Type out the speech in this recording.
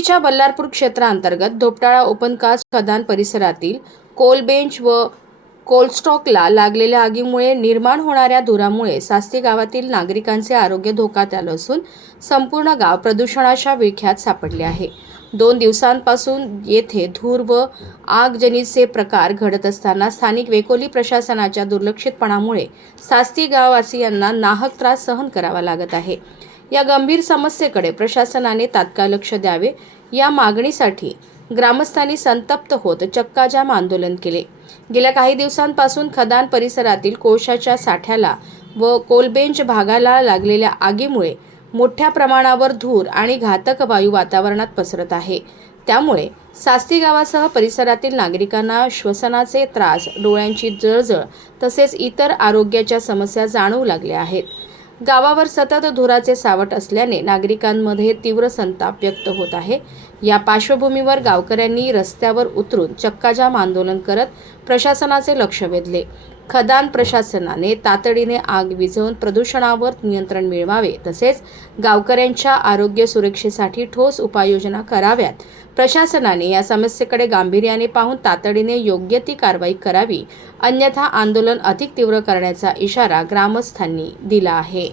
च्या बल्लारपूर क्षेत्रांतर्गत धोपटाळा open caste खदान परिसरातील कोल बेंच व कोलस्टॉकला लागलेल्या आगीमुळे निर्माण होणाऱ्या धुरामुळे सास्ती गावातील नागरिकांचे आरोग्य धोक्यात आलं असून संपूर्ण गाव प्रदूषणाच्या विळख्यात सापडले आहे। 2 दिवसांपासून येथे धूर व आगजनीचे प्रकार घडत असताना स्थानिक वेकोली प्रशासनाच्या दुर्लक्षितपणामुळे सास्ती गाववासियांना नाहक त्रास सहन करावा लागत आहे। या गंभीर समस्येकडे प्रशासनाने तात्काळ लक्ष द्यावे या मागणीसाठी ग्रामस्थांनी संतप्त होत चक्काजाम आंदोलन केले। गेल्या काही दिवसांपासून खदान परिसरातील कोळशाच्या साठ्याला व कोलबेंच भागाला लागलेल्या आगीमुळे मोठ्या प्रमाणावर धूर आणि घातक वायू वातावरणात पसरत आहे। त्यामुळे सास्ती गावासह परिसरातील नागरिकांना श्वसनाचे त्रास, डोळ्यांची जळजळ तसेच इतर आरोग्याच्या समस्या जाणवू लागल्या आहेत। गावावर सतत धुराचे सावट असल्याने नागरिकांमध्ये तीव्र संताप व्यक्त होत आहे। या पार्श्वभूमीवर गावकऱ्यांनी रस्त्यावर उतरून चक्काजाम आंदोलन करत प्रशासनाचे लक्ष वेधले। खदान प्रशासनाने तातडीने आग विझवून प्रदूषणावर नियंत्रण मिळवावे तसेच गावकऱ्यांच्या आरोग्य सुरक्षेसाठी ठोस उपाययोजना कराव्यात। प्रशासनाने या समस्येकडे गांभीर्याने पाहून तातडीने योग्य ती कारवाई करावी, अन्यथा आंदोलन अधिक तीव्र करण्याचा इशारा ग्रामस्थांनी दिला आहे।